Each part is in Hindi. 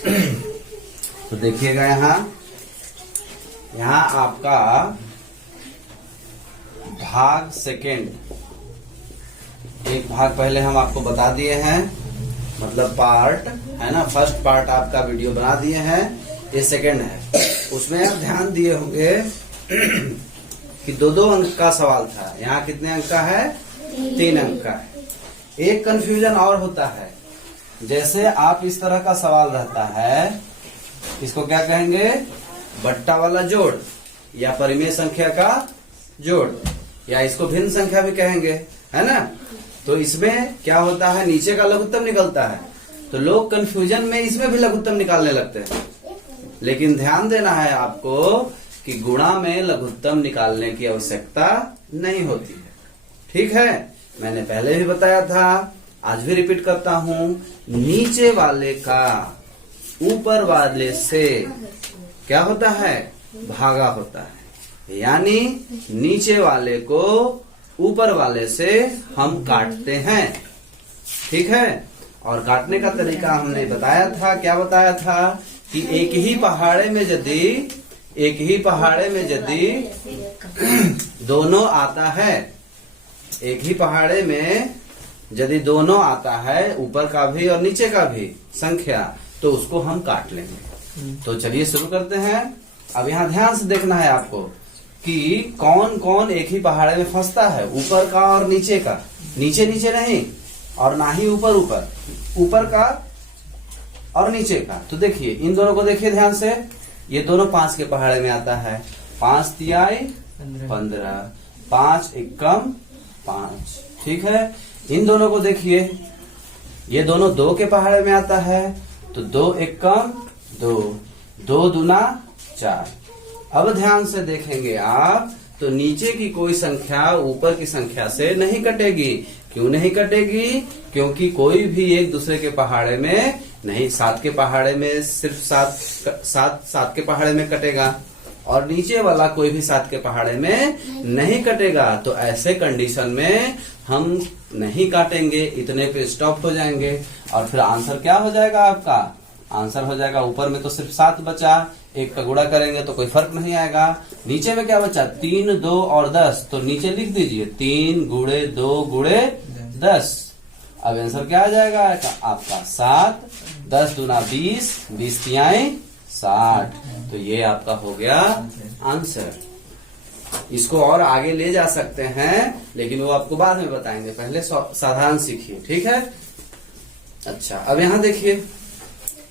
तो देखिएगा यहाँ आपका भाग सेकेंड, एक भाग पहले हम आपको बता दिए हैं, मतलब पार्ट है ना, फर्स्ट पार्ट आपका वीडियो बना दिए हैं, ये सेकेंड है। उसमें आप ध्यान दिए होंगे कि दो दो अंक का सवाल था। यहाँ कितने अंक का है? 3 अंक का है। एक कंफ्यूजन और होता है, जैसे आप इस तरह का सवाल रहता है, इसको क्या कहेंगे? बट्टा वाला जोड़ या परिमेय संख्या का जोड़, या इसको भिन्न संख्या भी कहेंगे, है ना। तो इसमें क्या होता है, नीचे का लघुत्तम निकलता है, तो लोग कंफ्यूजन में इसमें भी लघुत्तम निकालने लगते हैं। लेकिन ध्यान देना है आपको कि गुणा में लघुत्तम निकालने की आवश्यकता नहीं होती है, ठीक है। मैंने पहले भी बताया था, आज भी रिपीट करता हूं, नीचे वाले का ऊपर वाले से क्या होता है? भागा होता है। यानी नीचे वाले को ऊपर वाले से हम काटते हैं, ठीक है। और काटने का तरीका हमने बताया था, क्या बताया था कि एक ही पहाड़े में यदि दोनों आता है, एक ही पहाड़े में यदि दोनों आता है, ऊपर का भी और नीचे का भी संख्या, तो उसको हम काट लेंगे। तो चलिए शुरू करते हैं। अब यहाँ ध्यान से देखना है आपको कि कौन कौन एक ही पहाड़े में फंसता है, ऊपर का और नीचे का। नीचे नीचे नहीं और ना ही ऊपर ऊपर, ऊपर का और नीचे का। तो देखिए इन दोनों को देखिए ध्यान से, ये दोनों 5 के पहाड़े में आता है। 5 तिहाई 15, 5 एकम 5, ठीक है। इन दोनों को देखिए, ये दोनों 2 के पहाड़े में आता है, तो 2 एकम 2, 2 दूना 4। अब ध्यान से देखेंगे आप, तो नीचे की कोई संख्या ऊपर की संख्या से नहीं कटेगी। क्यों नहीं कटेगी? क्योंकि कोई भी एक दूसरे के पहाड़े में नहीं, 7 के पहाड़े में सिर्फ 7 के पहाड़े में कटेगा, और नीचे वाला कोई भी 7 के पहाड़े में नहीं कटेगा। तो ऐसे कंडीशन में हम नहीं काटेंगे, इतने पे स्टॉप हो जाएंगे। और फिर आंसर क्या हो जाएगा आपका? आंसर हो जाएगा, ऊपर में तो सिर्फ 7 बचा, 1 का गुणा करेंगे तो कोई फर्क नहीं आएगा। नीचे में क्या बचा? 3, 2 और 10, तो नीचे लिख दीजिए 3 गुणे 2 गुणे 10। अब आंसर क्या आ जाएगा आपका? 7, 10 दूना 20, 20 तिहाई 60। तो ये आपका हो गया आंसर। इसको और आगे ले जा सकते हैं, लेकिन वो आपको बाद में बताएंगे, पहले साधारण सीखिए, ठीक है। अच्छा, अब यहाँ देखिए,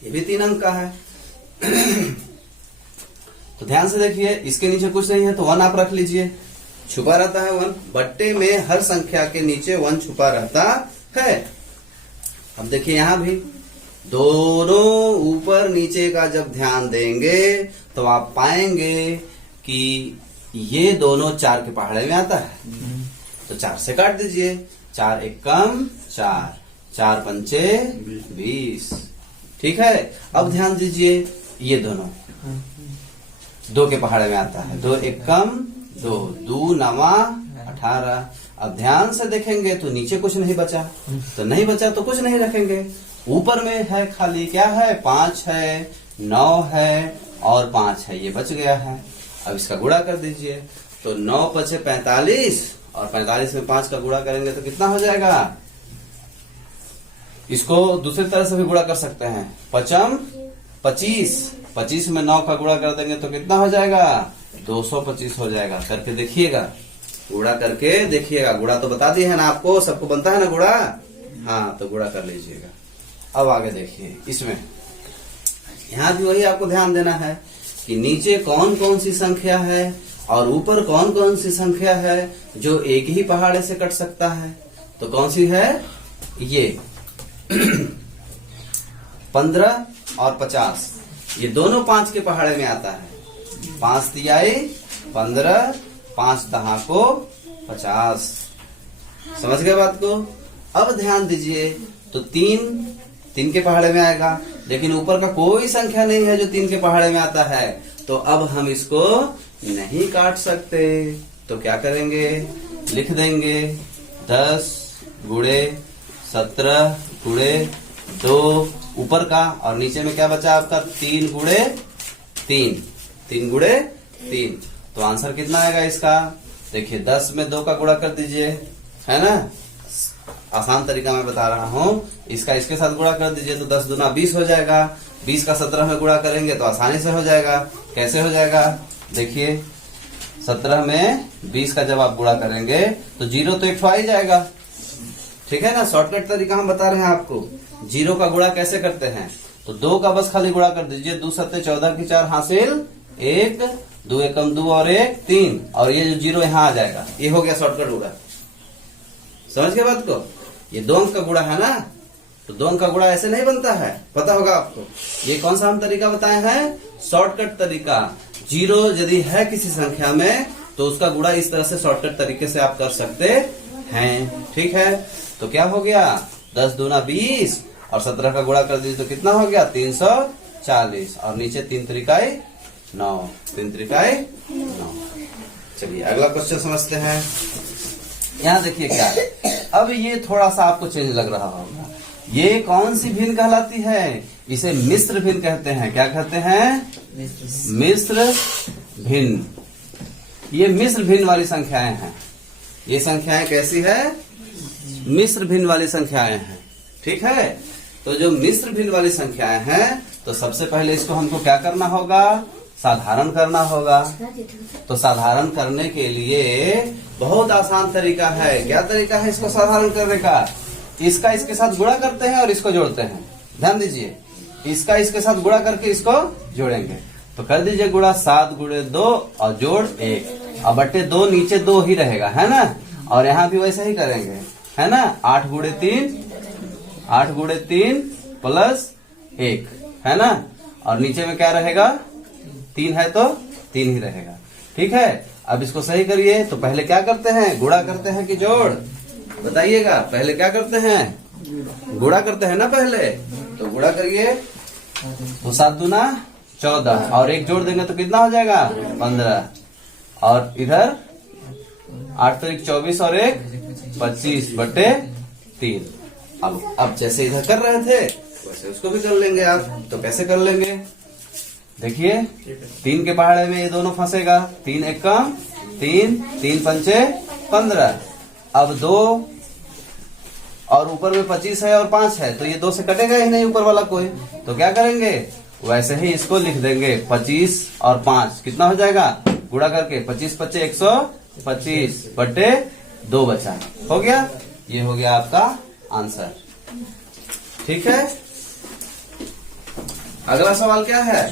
ये भी 3 अंक का है। तो ध्यान से देखिए, इसके नीचे कुछ नहीं है तो 1 आप रख लीजिए, छुपा रहता है 1। बट्टे में हर संख्या के नीचे 1 छुपा रहता है। अब देखिए यहाँ भी दोनों ऊपर नीचे का जब ध्यान देंगे तो आप पाएंगे कि ये दोनों 4 के पहाड़े में आता है, तो 4 से काट दीजिए। 4 एकम 4, 4 पंचे 20, ठीक है। अब ध्यान दीजिए, ये दोनों 2 के पहाड़े में आता है, 2 एकम 2, 2 नवा 18। अब ध्यान से देखेंगे तो नीचे कुछ नहीं बचा, तो नहीं बचा तो कुछ नहीं रखेंगे। ऊपर में है खाली, क्या है? 5 है, 9 है और 5 है, ये बच गया है। अब इसका गुणा कर दीजिए, तो 9 पचे 45, और 45 में 5 का गुणा करेंगे तो कितना हो जाएगा? इसको दूसरी तरह से भी गुणा कर सकते हैं, 5 25, 25 में 9 का गुणा कर देंगे तो कितना हो जाएगा? 225 हो जाएगा। करके देखिएगा, गुणा करके देखिएगा। गुणा तो बता दिए है ना आपको, सबको बनता है ना गुणा? हाँ, तो गुणा कर लीजिएगा। अब आगे देखिए, इसमें यहाँ भी वही आपको ध्यान देना है कि नीचे कौन कौन सी संख्या है और ऊपर कौन कौन सी संख्या है जो एक ही पहाड़े से कट सकता है। तो कौन सी है? ये 15 और 50, ये दोनों 5 के पहाड़े में आता है। 5 तिहाई 15, 5 दहा को 50। समझ गए बात को? अब ध्यान दीजिए, तो 3 के पहाड़े में आएगा, लेकिन ऊपर का कोई संख्या नहीं है जो 3 के पहाड़े में आता है, तो अब हम इसको नहीं काट सकते। तो क्या करेंगे? लिख देंगे 10 गुणे 17 गुणे 2 ऊपर का, और नीचे में क्या बचा आपका 3 गुणे 3, 3 गुणे 3। तो आंसर कितना आएगा इसका? देखिए 10 में 2 का गुणा कर दीजिए, है ना, आसान तरीका मैं बता रहा हूँ। इसका इसके साथ गुणा कर दीजिए तो 10 दूना 20 हो जाएगा। 20 का 17 में गुणा करेंगे तो आसानी से हो जाएगा। कैसे हो जाएगा? देखिए 17 में 20 का जब आप गुणा करेंगे तो 0 तो एक ठो आ ही जाएगा, ठीक है ना। शॉर्टकट तरीका हम बता रहे हैं आपको। 0 का गुणा कैसे करते हैं? तो 2 का बस खाली गुणा कर दीजिए। 2 सत्ते 14 की 4 हासिल 1, 2 एकम 2 और 1 3, और ये जो 0 यहाँ आ जाएगा, ये हो गया शॉर्टकट गुणा। समझ गए बात को? ये 2 अंक का गुणा है ना, तो 2 अंक का गुणा ऐसे नहीं बनता है, पता होगा आपको। ये कौन सा हम तरीका बताए हैं? शॉर्टकट तरीका। 0 यदि है किसी संख्या में तो उसका गुणा इस तरह से शॉर्टकट तरीके से आप कर सकते हैं, ठीक है। तो क्या हो गया? 10 दूना 20 और 17 का गुणा कर दीजिए तो कितना हो गया? 340, और नीचे 3 त्रिकाई 9, 3 त्रिकाई 9। चलिए अगला क्वेश्चन समझते हैं। यहाँ देखिए क्या है, अब ये थोड़ा सा आपको चेंज लग रहा होगा। ये कौन सी भिन्न कहलाती है? इसे मिश्र भिन्न कहते हैं। क्या कहते हैं? मिश्र भिन्न। ये मिश्र भिन्न वाली संख्याएं हैं। ये संख्याएं कैसी है? मिश्र भिन्न वाली संख्याएं हैं, ठीक है। तो जो मिश्र भिन्न वाली संख्याएं हैं, तो सबसे पहले इसको हमको क्या करना होगा? साधारण करना होगा। तो साधारण करने के लिए बहुत आसान तरीका है। क्या तरीका है इसको साधारण करने का? इसका इसके साथ गुणा करते हैं और इसको जोड़ते हैं। ध्यान दीजिए, इसका इसके साथ गुणा करके इसको जोड़ेंगे। तो कर दीजिए गुणा 7 गुणे 2 और जोड़ 1, और बट्टे 2 नीचे 2 ही रहेगा, है ना। और यहाँ भी वैसे ही करेंगे, है ना। 8 गुणे 3 प्लस 1, है ना। और नीचे में क्या रहेगा? 3 है तो 3 ही रहेगा, ठीक है। अब इसको सही करिए। तो पहले क्या करते हैं? गुणा करते हैं कि जोड़? बताइएगा, पहले क्या करते हैं? गुणा करते हैं ना पहले। तो गुणा करिए, तो 7 दूना 14 और 1 जोड़ देंगे तो कितना हो जाएगा? 15, और इधर 8 तारीख 24 और 1 25 बटे 3। अब जैसे इधर कर रहे थे वैसे उसको भी कर लेंगे आप। तो कैसे कर लेंगे? देखिए 3 के पहाड़े में ये दोनों फंसेगा। 3 एकम 3, 3 पंचे 15। अब 2 और ऊपर में 25 है और 5 है, तो ये 2 से कटेगा ही नहीं ऊपर वाला कोई। तो क्या करेंगे? वैसे ही इसको लिख देंगे। 25 और 5 कितना हो जाएगा? गुणा करके 25 पच्चे 125 बटे 2 बचा। हो गया? ये हो गया आपका आंसर, ठीक है। अगला सवाल क्या है?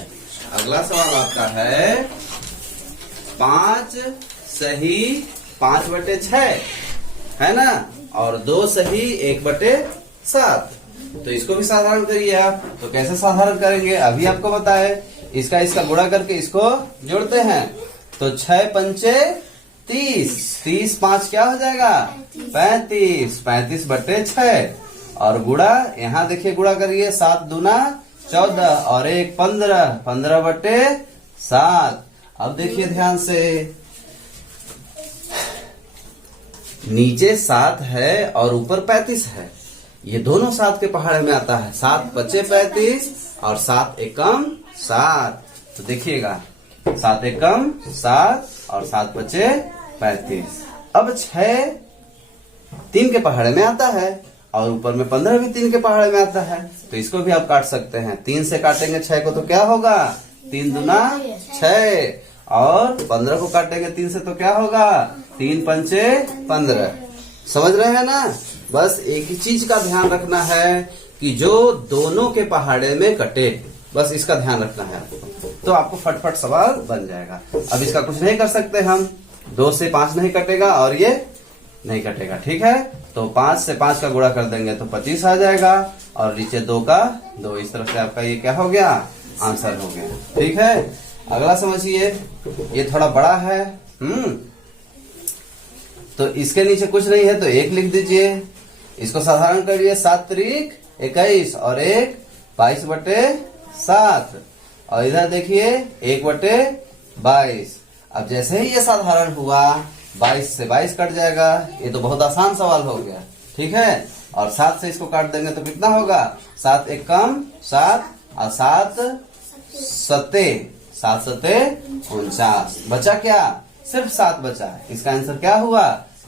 अगला सवाल आपका है 5 सही 5 बटे 6, है ना, और 2 सही 1 बटे 7। तो इसको भी साधारण करिए आप। तो कैसे साधारण करेंगे अभी आपको बताए। इसका इसका गुणा करके इसको जोड़ते हैं। तो 6 पंचे 30, 30 5 क्या हो जाएगा? 35, 35 बटे 6, और गुणा यहाँ देखिए गुणा करिए। 7 दूना 14 और 1 15, 15 बटे 7। अब देखिए ध्यान से, नीचे 7 है और ऊपर 35 है। ये दोनों 7 के पहाड़े में आता है। 7 पचे 35 और 7 एकम 7। तो देखिएगा 7 एकम 7 और 7 पचे 35। अब 6 3 के पहाड़े में आता है और ऊपर में 15 भी 3 के पहाड़े में आता है। तो इसको भी आप काट सकते हैं। 3 से काटेंगे 6 को तो क्या होगा? 3 दूना 6, और 15 को काटेंगे 3 से तो क्या होगा? 3 पंचे 15। समझ रहे हैं ना। बस एक ही चीज का ध्यान रखना है कि जो दोनों के पहाड़े में कटे, बस इसका ध्यान रखना है आपको। तो आपको फटफट सवाल बन जाएगा। अब इसका कुछ नहीं कर सकते हम। 2 से 5 नहीं कटेगा और ये नहीं कटेगा, ठीक है। तो 5 से 5 का गुणा कर देंगे तो 25 आ जाएगा, और नीचे 2 का 2। इस तरह से आपका ये क्या हो गया? आंसर हो गया, ठीक है। अगला समझिए, ये थोड़ा बड़ा है। तो इसके नीचे कुछ नहीं है तो 1 लिख दीजिए। इसको साधारण करिए। 7 तारीख 21 और 1 22 बटे 7, और इधर देखिए 1 बटे 22। अब जैसे ही ये साधारण हुआ 22 से 22 कट जाएगा। ये तो बहुत आसान सवाल हो गया, ठीक है। और 7 से इसको काट देंगे तो कितना होगा? 7 एक कम 7 और 7 सते 7 सते 49। बचा क्या? सिर्फ 7 बचा। इसका आंसर क्या हुआ?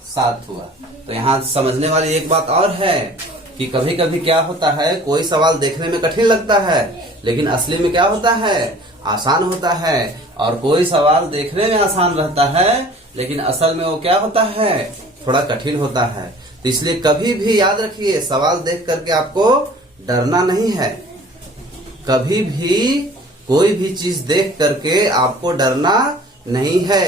7 हुआ। तो यहाँ समझने वाली एक बात और है कि कभी कभी क्या होता है, कोई सवाल देखने में कठिन लगता है लेकिन असली में क्या होता है? आसान होता है। और कोई सवाल देखने में आसान रहता है लेकिन असल में वो क्या होता है? थोड़ा कठिन होता है। तो इसलिए कभी भी याद रखिए, सवाल देख करके आपको डरना नहीं है। कभी भी कोई भी चीज देख करके आपको डरना नहीं है।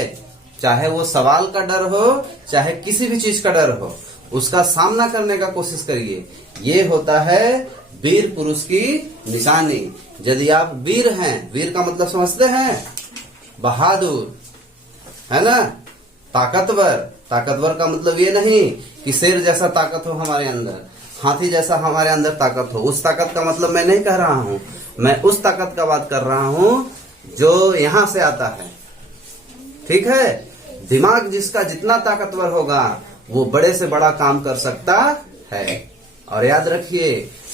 चाहे वो सवाल का डर हो, चाहे किसी भी चीज का डर हो, उसका सामना करने का कोशिश करिए। ये होता है वीर पुरुष की निशानी। यदि आप वीर हैं, वीर का मतलब समझते हैं? बहादुर, है ना? ताकतवर। ताकतवर का मतलब ये नहीं कि शेर जैसा ताकत हो हमारे अंदर, हाथी जैसा हमारे अंदर ताकत हो। उस ताकत का मतलब मैं नहीं कह रहा हूँ। मैं उस ताकत का बात कर रहा हूँ जो यहां से आता है। ठीक है? दिमाग जिसका जितना ताकतवर होगा वो बड़े से बड़ा काम कर सकता है। और याद रखिए,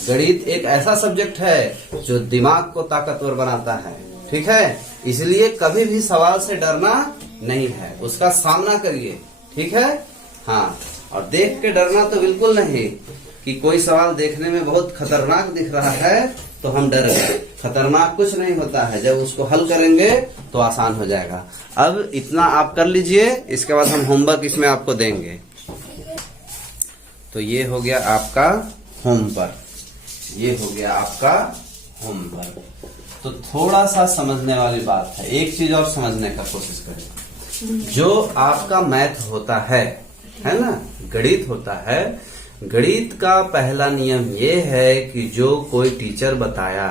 गणित एक ऐसा सब्जेक्ट है जो दिमाग को ताकतवर बनाता है। ठीक है? इसलिए कभी भी सवाल से डरना नहीं है, उसका सामना करिए। ठीक है? हाँ, और देख के डरना तो बिल्कुल नहीं कि कोई सवाल देखने में बहुत खतरनाक दिख रहा है तो हम डर गए। खतरनाक कुछ नहीं होता है, जब उसको हल करेंगे तो आसान हो जाएगा। अब इतना आप कर लीजिए, इसके बाद हम होमवर्क इसमें आपको देंगे। तो ये हो गया आपका होमवर्क, ये हो गया आपका होमवर्क। तो थोड़ा सा समझने वाली बात है, एक चीज और समझने का कोशिश करें। जो आपका मैथ होता है ना, गणित होता है, गणित का पहला नियम ये है कि जो कोई टीचर बताया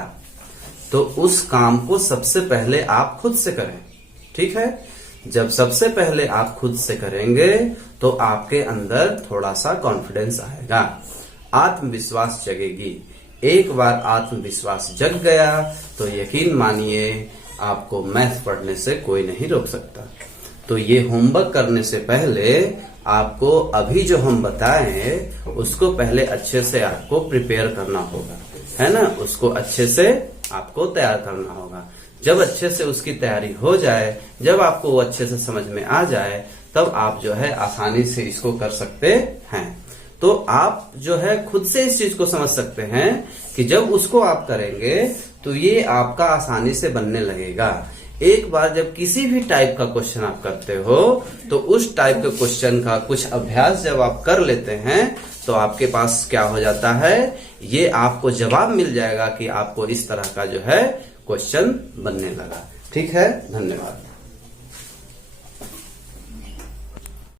तो उस काम को सबसे पहले आप खुद से करें। ठीक है? जब सबसे पहले आप खुद से करेंगे तो आपके अंदर थोड़ा सा कॉन्फिडेंस आएगा, आत्मविश्वास जगेगी। एक बार आत्मविश्वास जग गया तो यकीन मानिए आपको मैथ पढ़ने से कोई नहीं रोक सकता। तो ये होमवर्क करने से पहले आपको अभी जो हम बताएं उसको पहले अच्छे से आपको प्रिपेयर करना होगा, है ना? उसको अच्छे से आपको तैयार करना होगा। जब अच्छे से उसकी तैयारी हो जाए, जब आपको वो अच्छे से समझ में आ जाए, तब आप जो है आसानी से इसको कर सकते हैं। तो आप जो है खुद से इस चीज को समझ सकते हैं कि जब उसको आप करेंगे तो ये आपका आसानी से बनने लगेगा। एक बार जब किसी भी टाइप का क्वेश्चन आप करते हो तो उस टाइप के क्वेश्चन का कुछ अभ्यास जब आप कर लेते हैं तो आपके पास क्या हो जाता है, ये आपको जवाब मिल जाएगा कि आपको इस तरह का जो है क्वेश्चन बनने लगा। ठीक है? धन्यवाद।